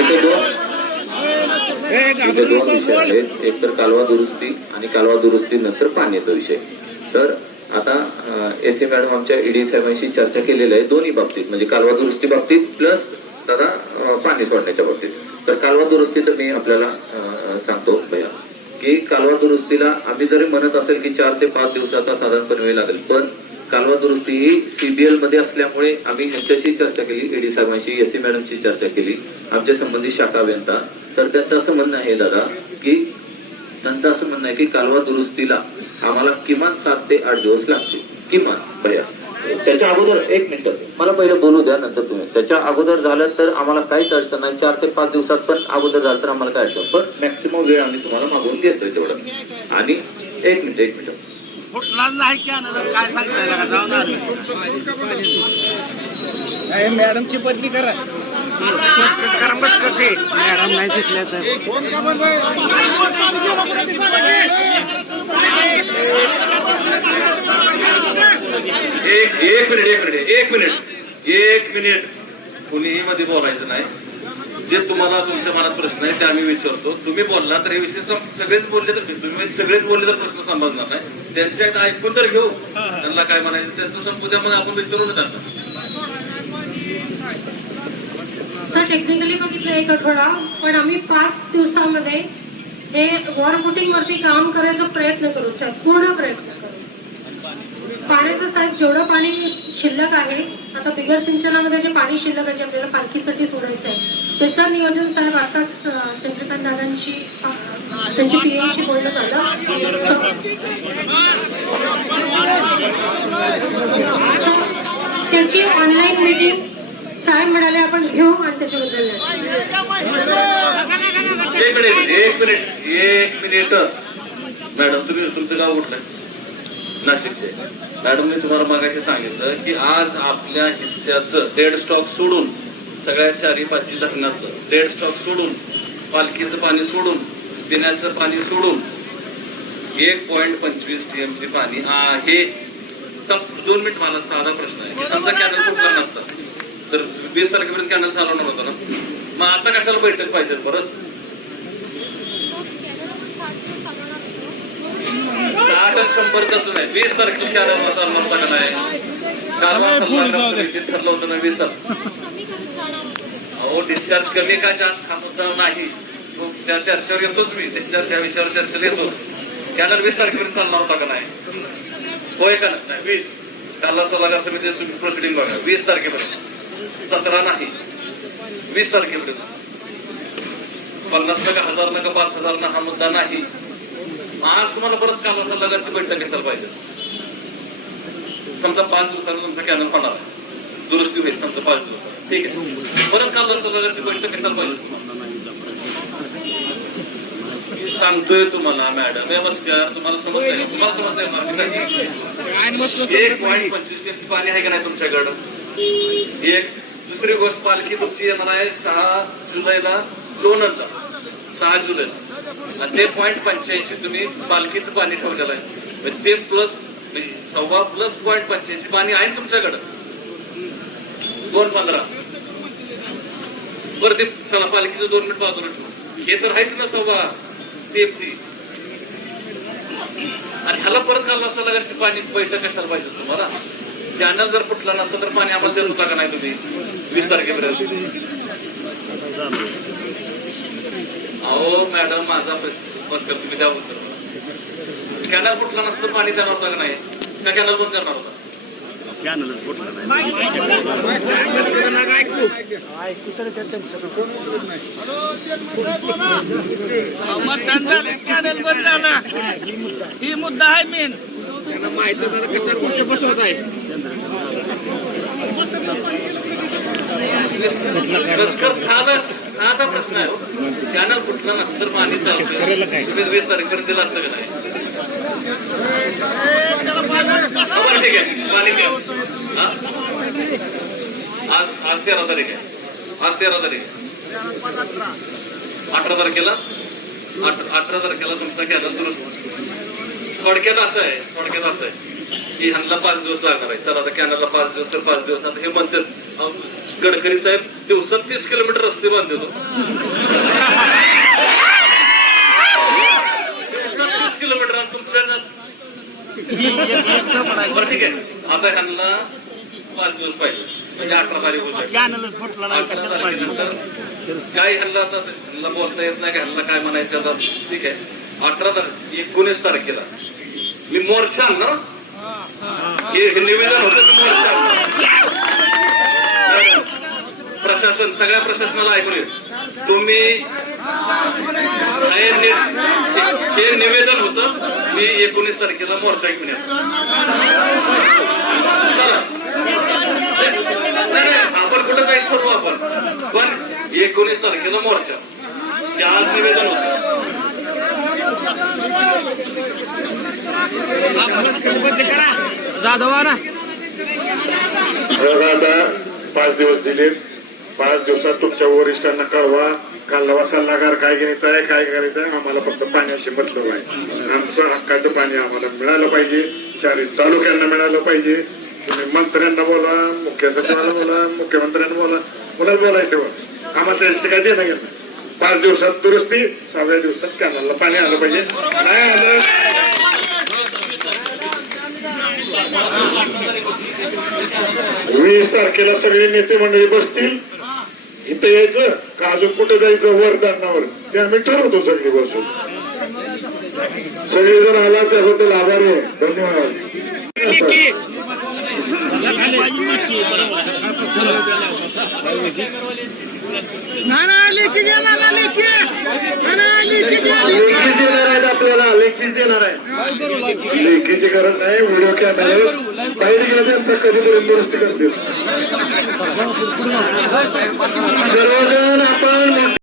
इथे दोन. इथे दोन विषय आहेत. एक तर कालवा दुरुस्ती आणि कालवा दुरुस्ती नंतर पाण्याचा विषय. तर आता एस ए मॅडम आमच्या ईडी साहेबांशी चर्चा केलेली आहे दोन्ही बाबतीत. म्हणजे कालवा दुरुस्ती बाबतीत प्लस दादा पाणी सोडण्याच्या बाबतीत. तर कालवा दुरुस्ती तर मी आपल्याला सांगतो भैया. की कालवा दुरुस्तीला आम्ही जरी म्हणत असेल की चार ते पाच दिवसाचा साधारणपणे वेळ लागेल पण कालवा दुरुस्ती सीबीएलमध्ये असल्यामुळे आम्ही यांच्याशी चर्चा केली एडी साहेबांशी एस सी मॅडमशी चर्चा केली आमच्या संबंधित शाखा अभियंता. तर त्यांचं असं म्हणणं आहे दादा की त्यांचं असं म्हणणं आहे की कालवा दुरुस्तीला आम्हाला किमान सात ते आठ दिवस लागतील. किमान भैया त्याच्या अगोदर एक मिनिट. मला पहिलं बोलू द्या नंतर तुम्ही. त्याच्या अगोदर झालं तर आम्हाला काहीच अडचण नाही. चार ते पाच दिवसात पण अगोदर झालं तर आम्हाला काय अडचण? पण मॅक्सिमम वेळ आम्ही तुम्हाला मागवून घेतोय तेवढं. आणि एक मिनिट एक मिनिट. फुटलाच नाही की अनार काय सांगताय का? जाऊन आलो मॅडमची बदली करा. मस्कट करा मस्कट. मॅडम नाही शिकल्या तर. एक एक मिनिट एक मिनिट. एक मिनिट. एक मिनिट. कुणीही मध्ये बोलायचं नाही. जे तुम्हाला तुमच्या मनात प्रश्न आहे ते आम्ही विचारतो. तुम्ही बोलला तर हे विषय सगळेच बोलले तर तुम्ही सगळेच बोलले तर प्रश्न समजणार नाही. त्यांचे एकदा ऐकून तर घेऊ. त्यांना काय म्हणायचं त्यांचं संपू आपण विचारून जातो. सर टेक्निकली बघितलं एक आठवडा पण आम्ही पाच दिवसामध्ये हे वॉर बुटिंग वरती काम करायचा प्रयत्न करू सर पूर्ण प्रयत्न करू. पाण्याचं साहेब जेवढं पाणी शिल्लक आहे आता बिगर सिंचनामध्ये जे पाणी शिल्लक आहे जे आपल्याला पालखीसाठी सोडायचं आहे त्याचं नियोजन साहेब आताच चंद्रकांत दादांशी त्यांची बोलणं झालं. त्याची ऑनलाईन मीटिंग साहेब म्हणाले आपण घेऊ आणि त्याच्याबद्दल एक मिनिट एक मिनिट एक मिनिट. मॅडम तुम्ही तुमचं गाव कुठलं? नाशिकचे. मॅडम मी तुम्हाला मागायचं सांगितलं की आज आपल्या हिस्स्याचं डेड स्टॉक सोडून सगळ्या चारी पाचशे धरणाचं. डेड स्टॉक सोडून पालखीचं पाणी सोडून पिण्याचं पाणी सोडून एक पॉईंट पंचवीस टीएमसी पाणी आहे. दोन मिनिट मला साधा प्रश्न आहे. समजा कॅनल फुटला नसता तर वीस तारखेपर्यंत कॅनल चालवणार होता ना? मग आता कशाला बैठक पाहिजे परत? साठ शंभर कसं नाही? वीस तारखेला कॅनल चालणार का नाही. ठरलं होतं अहो डिस्चार्ज कमी का हा मुद्दा नाही त्या चर्चेवर येतोच मी. डिस्चार्ज त्या विषयावर चर्चेला येतो. कॅनल वीस तारखेपर्यंत चालणार होता का नाही? होय का नाही? वीस. त्याला सल्लागार समिती तुम्ही प्रोसिडिंग बघा. वीस तारखेपर्यंत. सतरा नाही. वीस तारखेपर्यंत. पन्नास नका हजार नका पाच हजार ना हा मुद्दा नाही. आज तुम्हाला परत काल सल्लागारची बैठक घेतला पाहिजे. समजा पाच दिवसानं तुमचा कॅनल होणार दुरुस्ती होईल समजा पाच दिवसात ठीक आहे. परत काल सल्लागारची बैठक घेतला पाहिजे. सांगतोय तुम्हाला मॅडम नमस्कार तुम्हाला समजतंय तुम्हाला समजतंय एक पॉईंट पंचवीस पाणी आहे का नाही तुमच्याकडं? एक दुसरी गोष्ट पालखी तुमची येणार आहे सहा जुलैला दोन हजार सहा जुलैला. आणि ते पॉईंट पंच्याऐंशी तुम्ही पालखीचं पाणी ठेवलेलं आहे. म्हणजे ते प्लस म्हणजे सव्वा प्लस पॉईंट पंच्याऐंशी पाणी आहे ना तुमच्याकडं? दोन पंधरा. बरं ते चला पालखीचं दोन मिनिट बाजूला ठेवू. हे तर आहेच ना सव्वा. सेफ्टी आणि ह्याला परत घालला असं लागेल पाणी पैसा कशाला पाहिजे तुम्हाला? चॅनल जर फुटला नसतं तर पाणी आम्हाला देत होता का नाही तुम्ही? वीस तारखेपर्यंत. अहो मॅडम माझा प्रश्न तुम्ही द्या उत्तर. कॅनल फुटला नसतं पाणी देणार होता का नाही? का कॅनल बंद करणार होता? मतदान झालं कॅनल बंद झाला. ही मुद्दा आहे मेन. लष्कर साधा साधा प्रश्न आहे. हो. कॅनल फुटला नसतं तर पाणी चालतं दिलं असतं का नाही? ठीक आहे आज आज तेरा तारीख आहे आज तेरा तारीख अठरा तारखेला अठरा तारखेला तुमचा कॅनल दुरुस्त थोडक्यात असं आहे थोडक्यात असं आहे की ह्यांना पाच दिवस लागणार आहे तर आता कॅनलला पाच दिवस तर पाच दिवस आता हे म्हणतात गडकरी साहेब दिवसात तीस किलोमीटर रस्ते बांधतो तीस किलोमीटर आणि तुमच्या बरं ठीक आहे. आता ह्यांना पाच दिवस पाहिजे. म्हणजे अठरा तारीख होत काय ह्यांना आता ह्यांना बोलता येत नाही का ह्यांना काय म्हणायचं आता ठीक आहे. अठरा तारीख एकोणीस तारखेला. मी मोर्चा आणणार हे निवेदन होतं मी मोर्चा प्रशासन सगळ्या प्रशासनाला ऐकून येत तुम्ही नि- हे निवेदन होतं. मी एकोणीस तारखेला मोर्चा घेऊन येतो. चला. नाही, नाही, आपण कुठं जायचं ठरवू आपण? पण एकोणीस तारखेला मोर्चा. ते आज निवेदन होतं. आता पाच दिवस दिलेत. पाच दिवसात तुमच्या वरिष्ठांना कळवा. कालवा सल्लागार काय घ्यायचं आहे काय करायचं आहे आम्हाला फक्त पाण्याशी मतलब आहे. आमचं हक्काचं पाणी आम्हाला मिळालं पाहिजे. चारी तालुक्यांना मिळालं पाहिजे. तुम्ही मंत्र्यांना बोला मुख्य सचिवाला बोला मुख्यमंत्र्यांना बोला. कोणाला बोलायचं बघ आम्हाला त्यांची काय देणं घेणं? पाच दिवसात दुरुस्ती सहाव्या दिवसात कॅनलला पाणी आलं पाहिजे. नाही आलं वीस तारखेला सगळे नेते मंडळी बसतील. इथं यायचं का अजून कुठे जायचं वरदानावर ते आम्ही ठरवतो सगळी बसून. सगळे जण आला त्याबद्दल आभारी आहे. धन्यवाद. लेखीच येणार आहेत आपल्याला लेखीच येणार आहे लेखीची गरज नाही व्हिडिओ कॅमेरा बाहेर गेले त्यांचा कधीपर्यंत दुरुस्ती करतील. सर्वजण